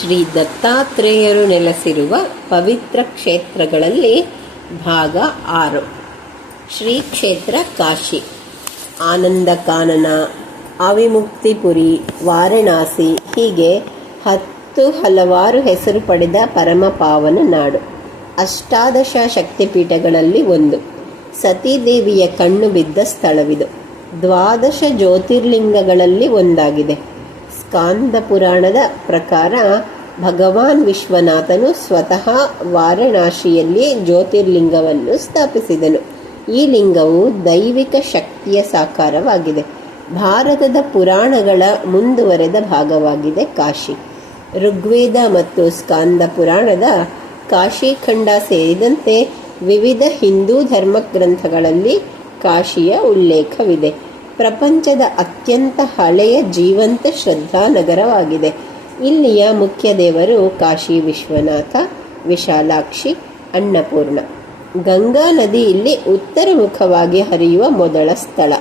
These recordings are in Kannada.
ಶ್ರೀ ದತ್ತಾತ್ರೇಯರು ನೆಲೆಸಿರುವ ಪವಿತ್ರ ಕ್ಷೇತ್ರಗಳಲ್ಲಿ ಭಾಗ ಆರು. ಶ್ರೀ ಕ್ಷೇತ್ರ ಕಾಶಿ, ಆನಂದಕಾನನ, ಅವಿಮುಕ್ತಿಪುರಿ, ವಾರಣಾಸಿ, ಹೀಗೆ ಹತ್ತು ಹಲವಾರು ಹೆಸರು ಪಡೆದ ಪರಮ ಪಾವನ ನಾಡು. ಅಷ್ಟಾದಶ ಶಕ್ತಿಪೀಠಗಳಲ್ಲಿ ಒಂದು. ಸತೀದೇವಿಯ ಕಣ್ಣು ಬಿದ್ದ ಸ್ಥಳವಿದು. ದ್ವಾದಶ ಜ್ಯೋತಿರ್ಲಿಂಗಗಳಲ್ಲಿ ಒಂದಾಗಿದೆ. ಸ್ಕಾಂದ ಪುರಾಣದ ಪ್ರಕಾರ ಭಗವಾನ್ ವಿಶ್ವನಾಥನು ಸ್ವತಃ ವಾರಣಾಸಿಯಲ್ಲಿ ಜ್ಯೋತಿರ್ಲಿಂಗವನ್ನು ಸ್ಥಾಪಿಸಿದನು. ಈ ಲಿಂಗವು ದೈವಿಕ ಶಕ್ತಿಯ ಸಾಕಾರವಾಗಿದೆ. ಭಾರತದ ಪುರಾಣಗಳ ಮುಂದುವರೆದ ಭಾಗವಾಗಿದೆ ಕಾಶಿ. ಋಗ್ವೇದ ಮತ್ತು ಸ್ಕಾಂದ ಪುರಾಣದ ಕಾಶಿಖಂಡ ಸೇರಿದಂತೆ ವಿವಿಧ ಹಿಂದೂ ಧರ್ಮ ಗ್ರಂಥಗಳಲ್ಲಿ ಕಾಶಿಯ ಉಲ್ಲೇಖವಿದೆ. ಪ್ರಪಂಚದ ಅತ್ಯಂತ ಹಳೆಯ ಜೀವಂತ ಶ್ರದ್ಧಾ ನಗರವಾಗಿದೆ ಇಲ್ಲಿಯ ಮುಖ್ಯ ದೇವರು ಕಾಶಿ ವಿಶ್ವನಾಥ, ವಿಶಾಲಾಕ್ಷಿ, ಅನ್ನಪೂರ್ಣ. ಗಂಗಾ ನದಿ ಇಲ್ಲಿ ಉತ್ತರ ಮುಖವಾಗಿ ಹರಿಯುವ ಮೊದಲ ಸ್ಥಳ.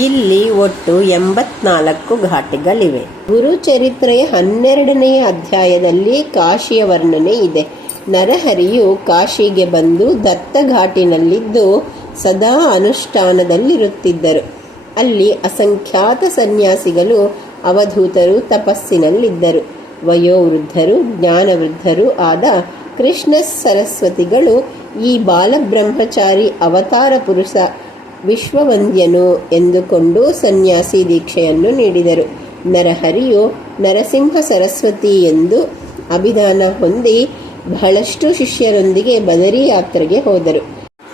ಇಲ್ಲಿ ಒಟ್ಟು ಎಂಬತ್ನಾಲ್ಕು ಘಾಟಿಗಳಿವೆ. ಗುರುಚರಿತ್ರೆಯ ಹನ್ನೆರಡನೆಯ ಅಧ್ಯಾಯದಲ್ಲಿ ಕಾಶಿಯ ವರ್ಣನೆ ಇದೆ. ನರಹರಿಯು ಕಾಶಿಗೆ ಬಂದು ದತ್ತ ಘಾಟಿನಲ್ಲಿದ್ದು ಸದಾ ಅನುಷ್ಠಾನದಲ್ಲಿರುತ್ತಿದ್ದರು. ಅಲ್ಲಿ ಅಸಂಖ್ಯಾತ ಸನ್ಯಾಸಿಗಳು, ಅವಧೂತರು ತಪಸ್ಸಿನಲ್ಲಿದ್ದರು. ವಯೋವೃದ್ಧರು, ಜ್ಞಾನವೃದ್ಧರು ಆದ ಕೃಷ್ಣ ಸರಸ್ವತಿಗಳು ಈ ಬಾಲಬ್ರಹ್ಮಚಾರಿ ಅವತಾರ ಪುರುಷ ವಿಶ್ವವಂದ್ಯನು ಎಂದುಕೊಂಡು ಸನ್ಯಾಸಿ ದೀಕ್ಷೆಯನ್ನು ನೀಡಿದರು. ನರಹರಿಯು ನರಸಿಂಹ ಸರಸ್ವತಿ ಎಂದು ಅಭಿದಾನ ಹೊಂದಿ ಬಹಳಷ್ಟು ಶಿಷ್ಯರೊಂದಿಗೆ ಬದರಿ ಯಾತ್ರೆಗೆ ಹೋದರು.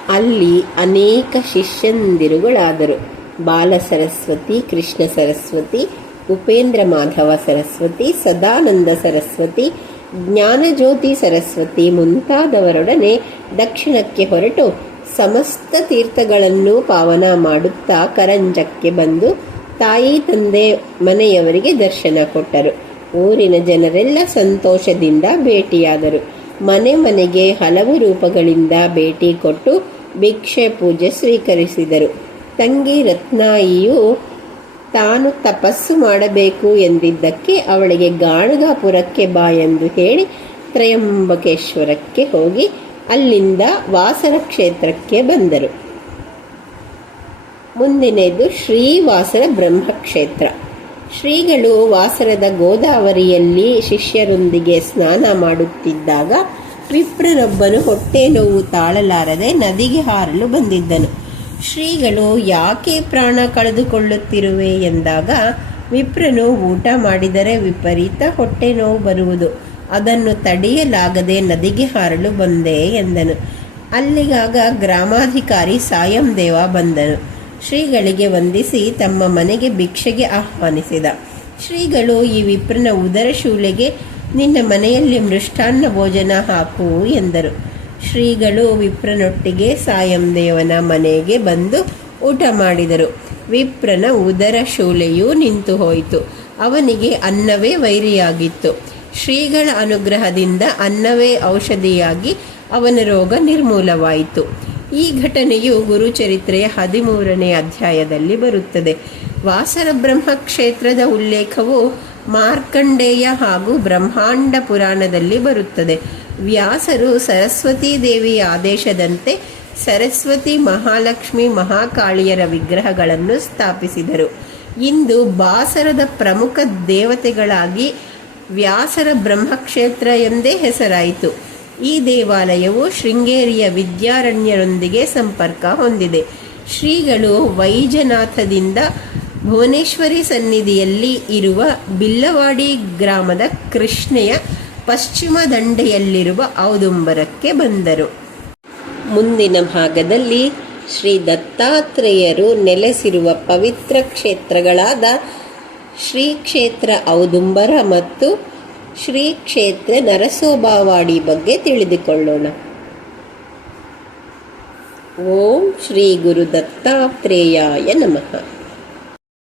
ಅಲ್ಲಿ ಅನೇಕ ಶಿಷ್ಯಂದಿರುಗಳಾದರು. ಬಾಲ ಸರಸ್ವತಿ ಕೃಷ್ಣ ಸರಸ್ವತಿ, ಉಪೇಂದ್ರ ಮಾಧವ ಸರಸ್ವತಿ, ಸದಾನಂದ ಸರಸ್ವತಿ, ಜ್ಞಾನಜ್ಯೋತಿ ಸರಸ್ವತಿ ಮುಂತಾದವರೊಡನೆ ದಕ್ಷಿಣಕ್ಕೆ ಹೊರಟು ಸಮಸ್ತ ತೀರ್ಥಗಳನ್ನು ಪಾವನ ಮಾಡುತ್ತಾ ಕರಂಜಕ್ಕೆ ಬಂದು ತಾಯಿ, ತಂದೆ, ಮನೆಯವರಿಗೆ ದರ್ಶನ ಕೊಟ್ಟರು. ಊರಿನ ಜನರೆಲ್ಲ ಸಂತೋಷದಿಂದ ಭೇಟಿಯಾದರು. ಮನೆ ಮನೆಗೆ ಹಲವು ರೂಪಗಳಿಂದ ಭೇಟಿ ಕೊಟ್ಟು ಭಿಕ್ಷೆ ಪೂಜೆ ಸ್ವೀಕರಿಸಿದರು. ತಂಗಿ ರತ್ನಾಯಿಯು ತಾನು ತಪಸ್ಸು ಮಾಡಬೇಕು ಎಂದಿದ್ದಕ್ಕೆ ಅವಳಿಗೆ ಗಾಣಗಾಪುರಕ್ಕೆ ಬಾ ಎಂದು ಹೇಳಿ ತ್ರಯಂಬಕೇಶ್ವರಕ್ಕೆ ಹೋಗಿ ಅಲ್ಲಿಂದ ವಾಸರ ಕ್ಷೇತ್ರಕ್ಕೆ ಬಂದರು. ಮುಂದಿನದು ಶ್ರೀವಾಸರ ಬ್ರಹ್ಮಕ್ಷೇತ್ರ. ಶ್ರೀಗಳು ವಾಸರದ ಗೋದಾವರಿಯಲ್ಲಿ ಶಿಷ್ಯರೊಂದಿಗೆ ಸ್ನಾನ ಮಾಡುತ್ತಿದ್ದಾಗ ವಿಪ್ರನೊಬ್ಬನು ಹೊಟ್ಟೆ ನೋವು ತಾಳಲಾರದೆ ನದಿಗೆ ಹಾರಲು ಬಂದಿದ್ದನು. ಶ್ರೀಗಳು ಯಾಕೆ ಪ್ರಾಣ ಕಳೆದುಕೊಳ್ಳುತ್ತಿರುವೆ ಎಂದಾಗ, ವಿಪ್ರನು ಊಟ ಮಾಡಿದರೆ ವಿಪರೀತ ಹೊಟ್ಟೆ ನೋವು ಬರುವುದು. ಅದನ್ನು ತಡೆಯಲಾಗದೆ ನದಿಗೆ ಹಾರಲು ಬಂದೆ ಎಂದನು. ಅಲ್ಲಿಗಾಗ ಗ್ರಾಮಾಧಿಕಾರಿ ಸಾಯಂ ದೇವ ಬಂದನು. ಶ್ರೀಗಳಿಗೆ ವಂದಿಸಿ ತಮ್ಮ ಮನೆಗೆ ಭಿಕ್ಷೆಗೆ ಆಹ್ವಾನಿಸಿದ. ಶ್ರೀಗಳು ಈ ವಿಪ್ರನ ಉದರ ಶೂಲೆಗೆ, ನಿನ್ನ ಮನೆಯಲ್ಲಿ ಮೃಷ್ಟಾನ್ನ ಭೋಜನ ಹಾಕು ಎಂದರು. ಶ್ರೀಗಳು ವಿಪ್ರನೊಟ್ಟಿಗೆ ಸಾಯಂ ದೇವನ ಮನೆಗೆ ಬಂದು ಊಟ ಮಾಡಿದರು. ವಿಪ್ರನ ಉದರ ಶೂಲೆಯೂ ನಿಂತು ಹೋಯಿತು. ಅವನಿಗೆ ಅನ್ನವೇ ವೈರಿಯಾಗಿತ್ತು. ಶ್ರೀಗಳ ಅನುಗ್ರಹದಿಂದ ಅನ್ನವೇ ಔಷಧಿಯಾಗಿ ಅವನ ರೋಗ ನಿರ್ಮೂಲವಾಯಿತು. ಈ ಘಟನೆಯು ಗುರುಚರಿತ್ರೆಯ ಹದಿಮೂರನೇ ಅಧ್ಯಾಯದಲ್ಲಿ ಬರುತ್ತದೆ. ವಾಸರ ಬ್ರಹ್ಮಕ್ಷೇತ್ರದ ಉಲ್ಲೇಖವು ಮಾರ್ಕಂಡೇಯ ಹಾಗೂ ಬ್ರಹ್ಮಾಂಡ ಪುರಾಣದಲ್ಲಿ ಬರುತ್ತದೆ. ವ್ಯಾಸರು ಸರಸ್ವತಿ ದೇವಿಯ ಆದೇಶದಂತೆ ಸರಸ್ವತಿ ಮಹಾಲಕ್ಷ್ಮಿ ಮಹಾಕಾಳಿಯರ ವಿಗ್ರಹಗಳನ್ನು ಸ್ಥಾಪಿಸಿದರು. ಇಂದು ಬಾಸರದ ಪ್ರಮುಖ ದೇವತೆಗಳಾಗಿ ವ್ಯಾಸರ ಬ್ರಹ್ಮಕ್ಷೇತ್ರ ಎಂದೇ ಹೆಸರಾಯಿತು. ಈ ದೇವಾಲಯವು ಶೃಂಗೇರಿಯ ವಿದ್ಯಾರಣ್ಯರೊಂದಿಗೆ ಸಂಪರ್ಕ ಹೊಂದಿದೆ. ಶ್ರೀಗಳು ವೈಜನಾಥದಿಂದ ಭುವನೇಶ್ವರಿ ಸನ್ನಿಧಿಯಲ್ಲಿ ಇರುವ ಬಿಲ್ಲವಾಡಿ ಗ್ರಾಮದ ಕೃಷ್ಣೆಯ ಪಶ್ಚಿಮ ದಂಡೆಯಲ್ಲಿರುವ ಔದುಂಬರಕ್ಕೆ ಬಂದರು. ಮುಂದಿನ ಭಾಗದಲ್ಲಿ ಶ್ರೀ ದತ್ತಾತ್ರೇಯರು ನೆಲೆಸಿರುವ ಪವಿತ್ರ ಕ್ಷೇತ್ರಗಳಾದ ಶ್ರೀ ಕ್ಷೇತ್ರ ಔದುಂಬರ ಮತ್ತು ಶ್ರೀ ಕ್ಷೇತ್ರ ನರಸೋಬಾವಾಡಿ ಬಗ್ಗೆ ತಿಳಿದುಕೊಳ್ಳೋಣ. ಓಂ ಶ್ರೀ ಗುರು ದತ್ತಾತ್ರೇಯಾಯ ನಮಃ.